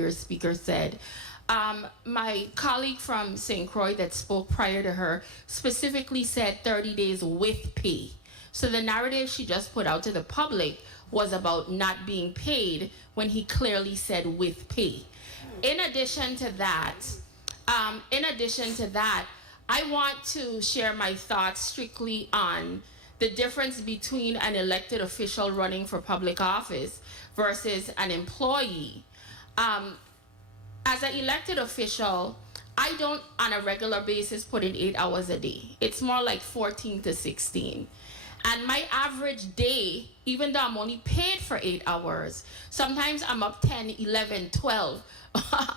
your speaker said. My colleague from St. Croix that spoke prior to her specifically said 30 days with pay. So the narrative she just put out to the public was about not being paid when he clearly said with pay. In addition to that, I want to share my thoughts strictly on the difference between an elected official running for public office versus an employee. As an elected official, I don't on a regular basis put in 8 hours a day. It's more like 14 to 16. And my average day, even though I'm only paid for 8 hours, sometimes I'm up 10, 11, 12,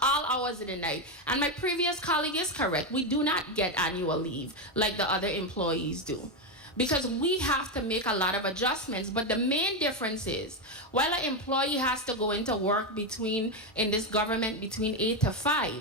all hours of the night. And my previous colleague is correct. We do not get annual leave like the other employees do, because we have to make a lot of adjustments. But the main difference is, while an employee has to go into work in this government between 8 to 5,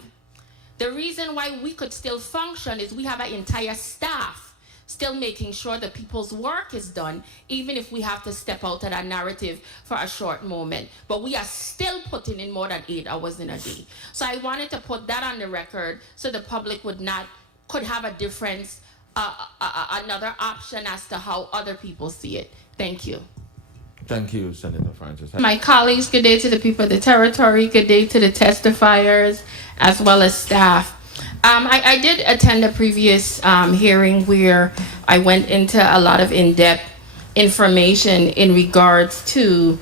the reason why we could still function is we have an entire staff still making sure that people's work is done, even if we have to step out of that narrative for a short moment. But we are still putting in more than 8 hours in a day. So I wanted to put that on the record so the public could have a difference, another option as to how other people see it. Thank you. Thank you, Senator Francis. My colleagues, good day to the people of the territory, good day to the testifiers, as well as staff. I did attend a previous hearing where I went into a lot of in-depth information in regards to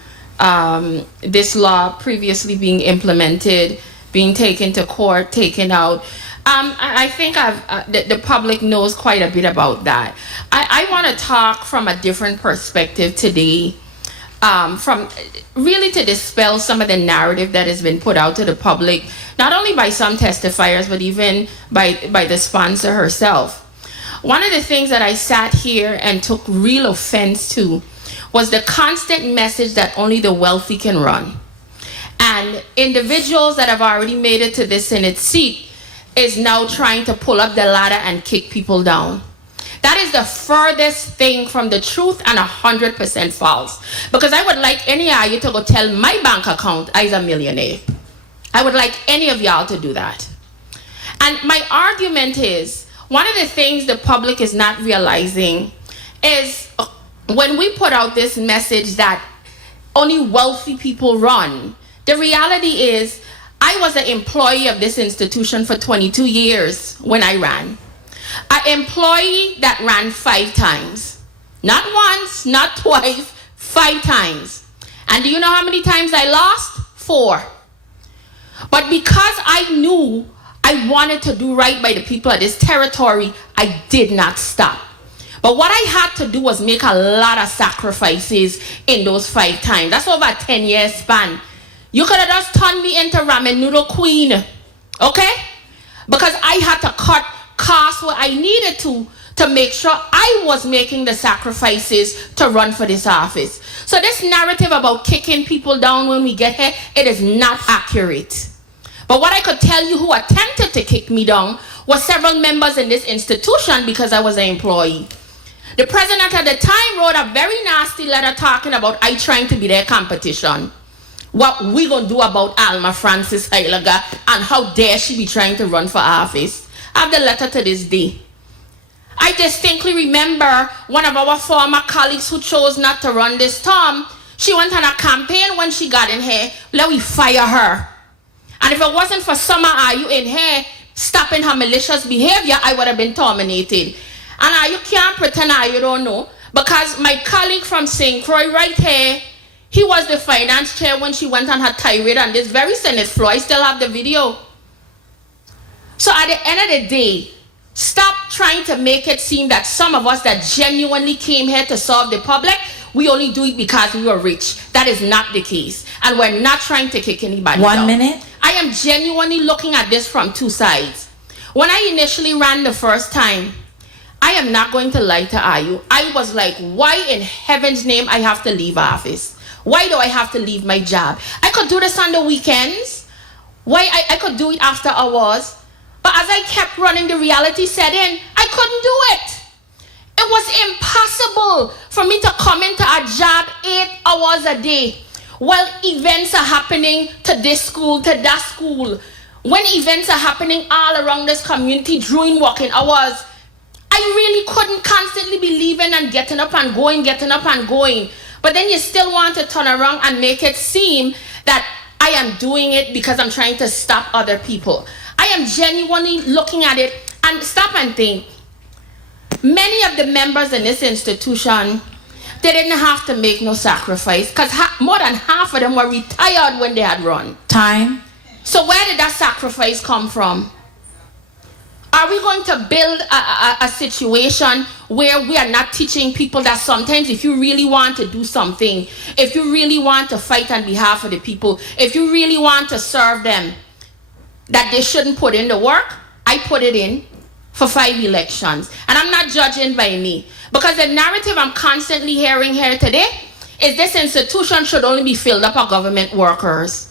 this law previously being implemented, being taken to court, taken out. I think the public knows quite a bit about that. I want to talk from a different perspective today, from really to dispel some of the narrative that has been put out to the public, not only by some testifiers, but even by the sponsor herself. One of the things that I sat here and took real offense to was the constant message that only the wealthy can run. And individuals that have already made it to the Senate seat is now trying to pull up the ladder and kick people down. That is the furthest thing from the truth and 100% false. Because I would like any of you to go tell my bank account I'm a millionaire. I would like any of y'all to do that. And my argument is, one of the things the public is not realizing is when we put out this message that only wealthy people run, the reality is I was an employee of this institution for 22 years when I ran. An employee that ran 5 times. Not once, not twice, 5 times. And do you know how many times I lost? 4. But because I knew I wanted to do right by the people of this territory, I did not stop. But what I had to do was make a lot of sacrifices in those 5 times. That's over a 10-year span. You could have just turned me into ramen noodle queen, okay? Because I had to cut costs what I needed to make sure I was making the sacrifices to run for this office. So this narrative about kicking people down when we get here, it is not accurate. But what I could tell you who attempted to kick me down was several members in this institution because I was an employee. The president at the time wrote a very nasty letter talking about I trying to be their competition. What we gonna do about Alma Francis Heiliger and how dare she be trying to run for office. I have the letter to this day. I distinctly remember one of our former colleagues who chose not to run this term. She went on a campaign when she got in here. Let we fire her. And if it wasn't for Summer Ayu in here stopping her malicious behavior, I would have been terminated. And you can't pretend you don't know, because my colleague from St. Croix right here, he was the finance chair when she went on her tirade on this very Senate floor. I still have the video. So at the end of the day, stop trying to make it seem that some of us that genuinely came here to serve the public, we only do it because we were rich. That is not the case. And we're not trying to kick anybody down. 1 minute. I am genuinely looking at this from 2 sides. When I initially ran the first time, I am not going to lie to you. I was like, why in heaven's name I have to leave office? Why do I have to leave my job? I could do this on the weekends. Why I could do it after hours. But as I kept running, the reality set in. I couldn't do it. It was impossible for me to come into a job 8 hours a day Well, events are happening to this school, to that school. When events are happening all around this community during working hours, I really couldn't constantly be leaving and getting up and going, getting up and going. But then you still want to turn around and make it seem that I am doing it because I'm trying to stop other people. I am genuinely looking at it and stop and think. Many of the members in this institution, they didn't have to make no sacrifice because more than half of them were retired when they had run. Time. So where did that sacrifice come from? Are we going to build a situation where we are not teaching people that sometimes if you really want to do something, if you really want to fight on behalf of the people, if you really want to serve them, that they shouldn't put in the work? I put it in for 5 elections. And I'm not judging by me. Because the narrative I'm constantly hearing here today is this institution should only be filled up of government workers.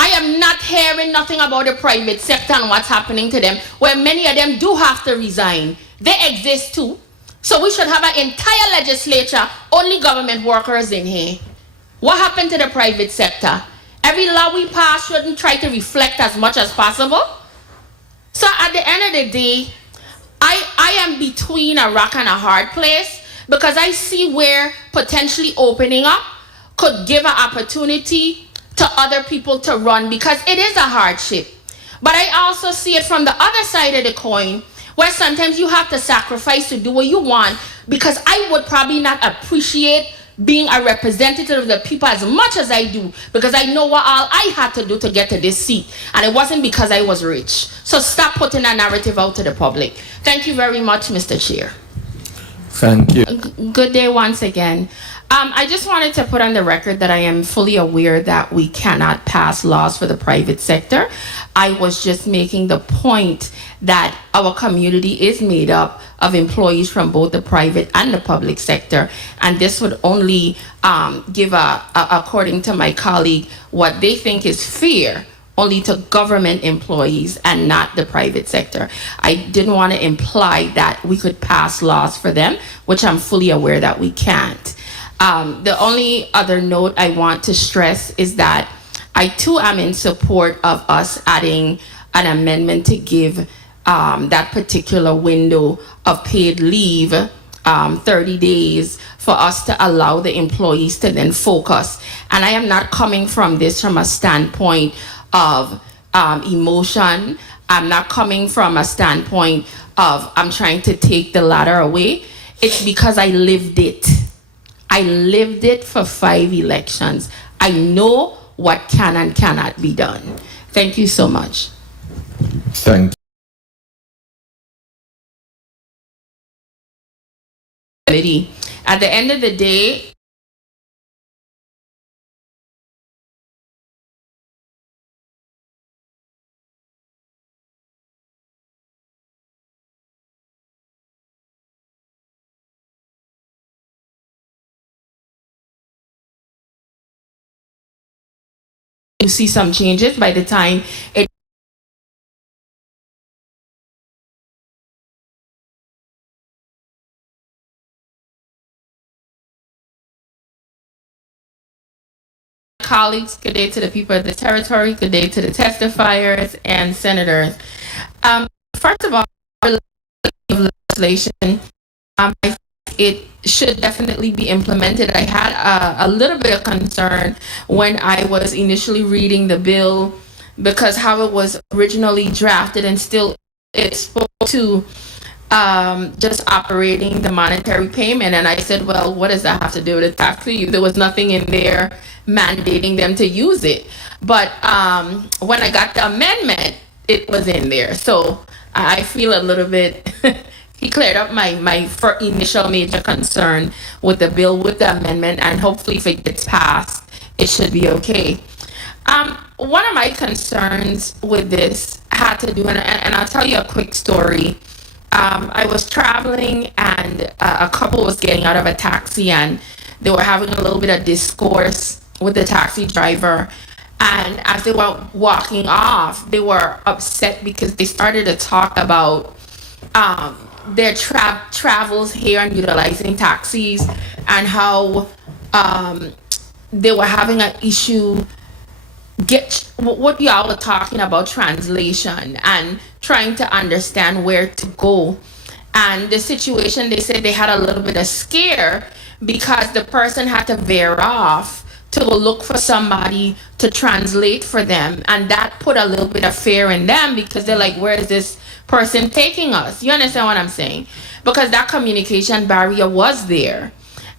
I am not hearing nothing about the private sector and what's happening to them, where many of them do have to resign. They exist too. So we should have an entire legislature, only government workers in here. What happened to the private sector? Every law we pass shouldn't try to reflect as much as possible. So at the end of the day, I am between a rock and a hard place because I see where potentially opening up could give an opportunity to other people to run because it is a hardship. But I also see it from the other side of the coin where sometimes you have to sacrifice to do what you want because I would probably not appreciate being a representative of the people as much as I do because I know what all I had to do to get to this seat and it wasn't because I was rich. So stop putting that narrative out to the public. Thank you very much, Mr. Chair. Thank you. Good day once again. I just wanted to put on the record that I am fully aware that we cannot pass laws for the private sector. I was just making the point that our community is made up of employees from both the private and the public sector. And this would only give, according to my colleague, what they think is fair only to government employees and not the private sector. I didn't want to imply that we could pass laws for them, which I'm fully aware that we can't. The only other note I want to stress is that I too am in support of us adding an amendment to give that particular window of paid leave, 30 days, for us to allow the employees to then focus. And I am not coming from this from a standpoint of emotion. I'm not coming from a standpoint of I'm trying to take the ladder away. It's because I lived it. I lived it for 5 elections. I know what can and cannot be done. Thank you so much. Thank At the end of the day, you see some changes by the time it colleagues, good day to the people of the territory, good day to the testifiers and senators. First of all, legislation, I think it should definitely be implemented. I had a little bit of concern when I was initially reading the bill because how it was originally drafted and still it spoke to just operating the monetary payment. And I said, well, what does that have to do with the tax leave? There was nothing in there mandating them to use it. But when I got the amendment, it was in there. So I feel a little bit, he cleared up my initial major concern with the bill, with the amendment, and hopefully if it gets passed, it should be okay. One of my concerns with this had to do, and I'll tell you a quick story. I was traveling and a couple was getting out of a taxi and they were having a little bit of discourse with the taxi driver. And as they were walking off, they were upset because they started to talk about their travels here and utilizing taxis and how they were having an issue get what y'all were talking about translation and trying to understand where to go. And the situation, they said they had a little bit of scare because the person had to veer off to go look for somebody to translate for them, and that put a little bit of fear in them because they're like, where is this person taking us? You understand what I'm saying? Because that communication barrier was there.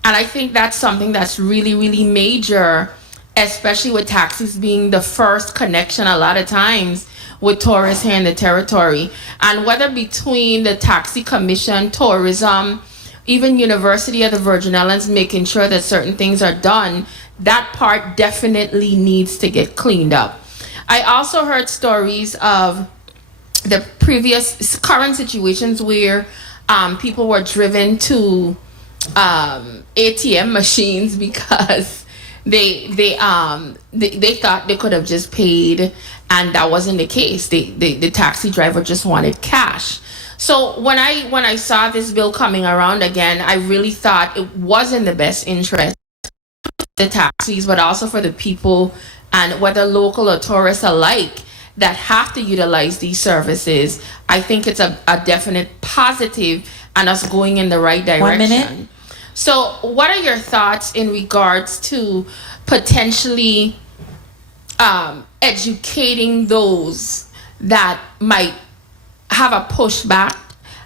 And I think that's something that's really, really major, especially with taxis being the first connection a lot of times with tourists here in the territory. And whether between the taxi commission, tourism, even University of the Virgin Islands making sure that certain things are done, that part definitely needs to get cleaned up. I also heard stories of the previous current situations where people were driven to ATM machines because they thought they could have just paid, and that wasn't the case. The taxi driver just wanted cash. So when I saw this bill coming around again, I really thought it was in the best interest of the taxis, but also for the people, and whether local or tourists alike, that have to utilize these services. I think it's a definite positive and us going in the right direction. 1 minute. So what are your thoughts in regards to potentially educating those that might have a pushback,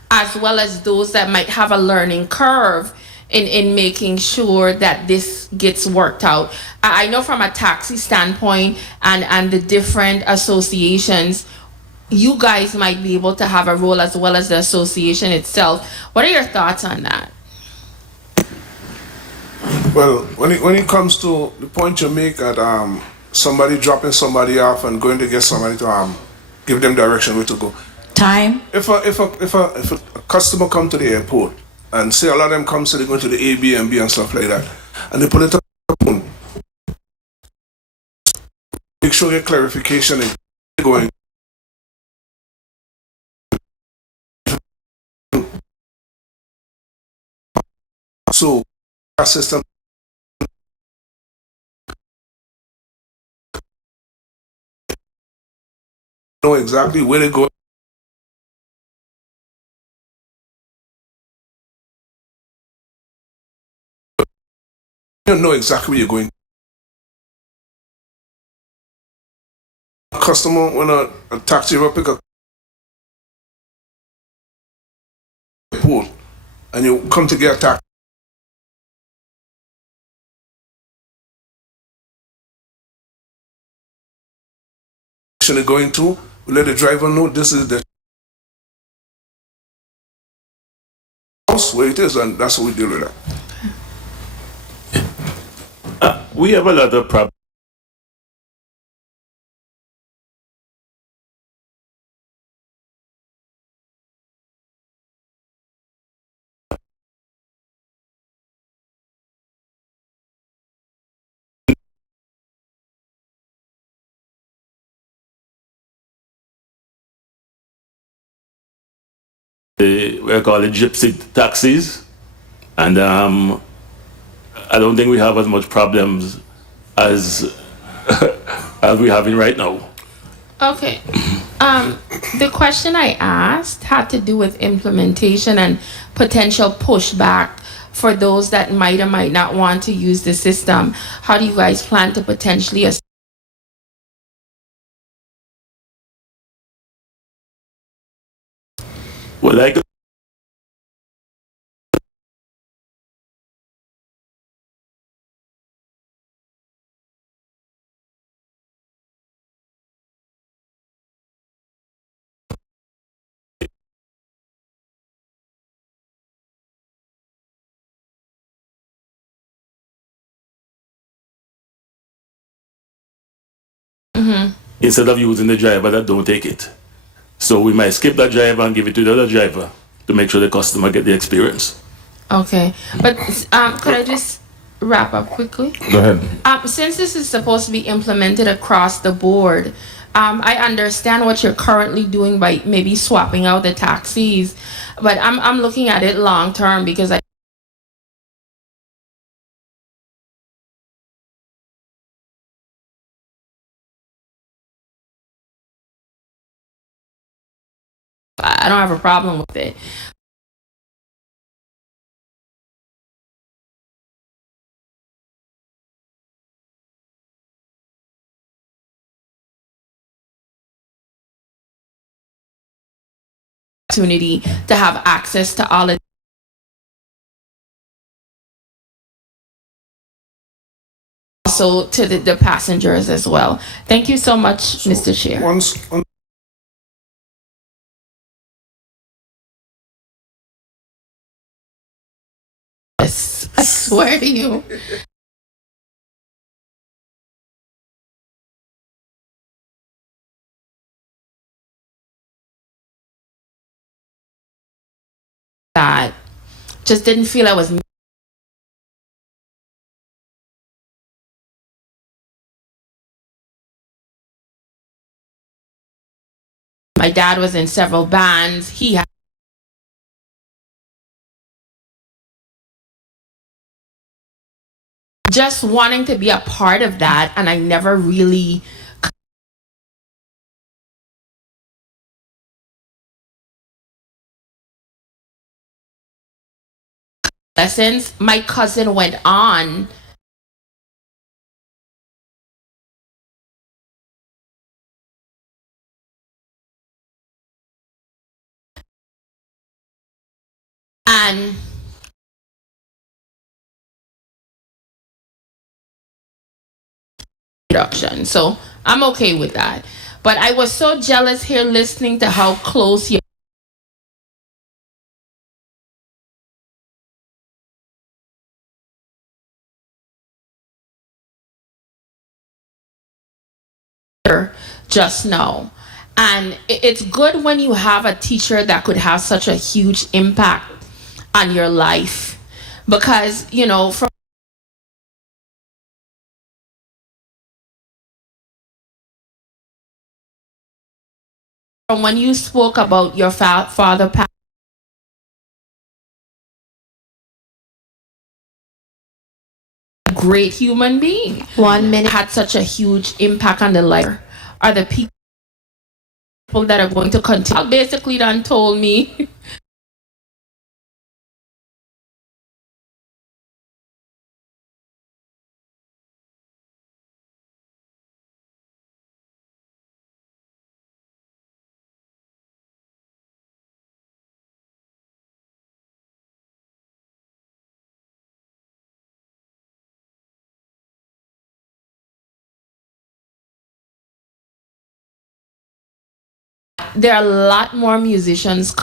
as well as those that might have a learning curve in making sure that this gets worked out? I know from a taxi standpoint and the different associations, you guys might be able to have a role as well as the association itself. What are your thoughts on that? Well, when it comes to the point you make at somebody dropping somebody off and going to get somebody to give them direction where to go. Time. If a customer come to the airport and say a lot of them come, so they go to the Airbnb and stuff like that, and they put it on the phone, make sure you get clarification and going. So our system know exactly where they go. You don't know exactly where you're going. Customer, when a taxi driver pick a pool and you come to get a taxi, they're going to, we let the driver know this is the house where it is, and that's how we deal with that. We have a lot of problems. We call it gypsy taxis, and I don't think we have as much problems as as we having right now. Okay. The question I asked had to do with implementation and potential pushback for those that might or might not want to use the system. How do you guys plan to potentially Well, like instead of using the driver that don't take it, so we might skip that driver and give it to the other driver to make sure the customer get the experience. Okay, but could I just wrap up quickly? Go ahead. Since this is supposed to be implemented across the board, I understand what you're currently doing by maybe swapping out the taxis, but I'm looking at it long term because I don't have a problem with it. Opportunity to have access to all of also to the passengers as well. Thank you so much, Mr. Chair. Once Yes, I swear to you. That just didn't feel I was my dad was in several bands. He had just wanting to be a part of that, and I never really lessons. My cousin went on and production. So I'm okay with that. But I was so jealous here listening to how close you are just now. And it's good when you have a teacher that could have such a huge impact on your life. Because, you know, from when you spoke about your father, a great human being. 1 minute had such a huge impact on the life. Are the people that are going to continue? Basically, done told me. There are a lot more musicians.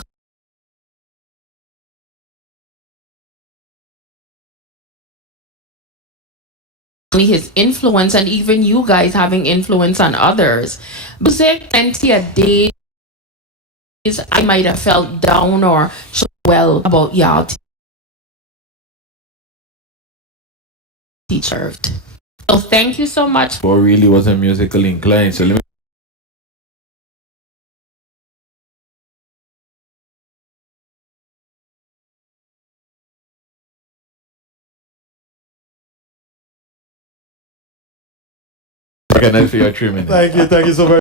His influence, and even you guys having influence on others. Music, plenty of days I might have felt down or well about y'all teacher. So thank you so much. Or really wasn't musically inclined. So let me recognize for your 3 minutes. Thank you so very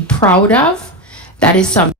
be proud of. That is something.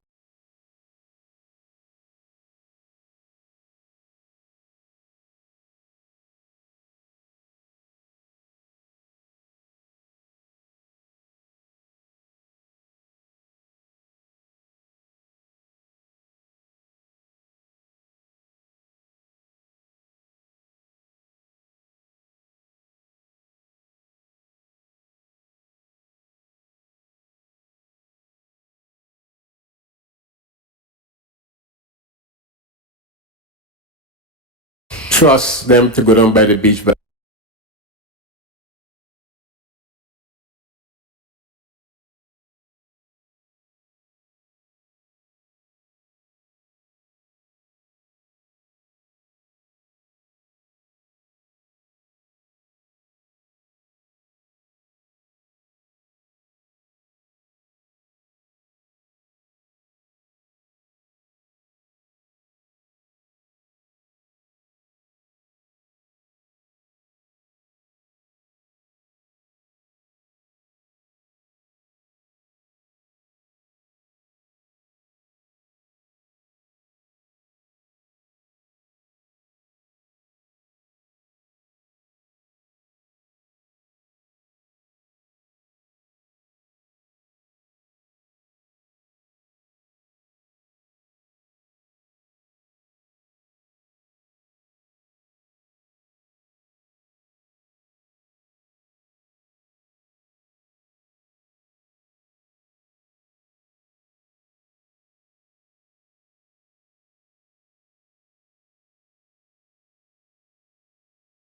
Trust them to go down by the beach. But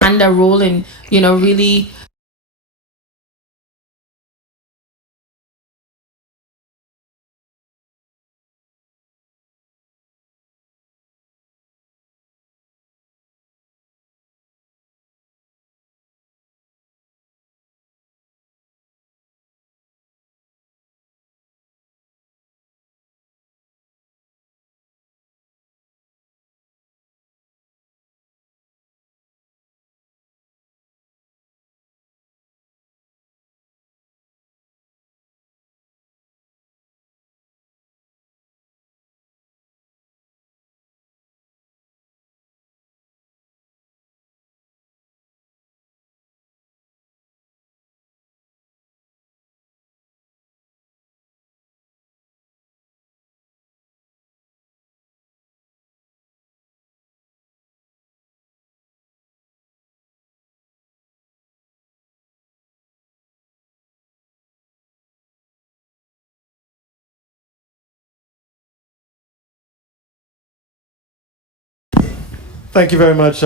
And a role in, really Thank you very much.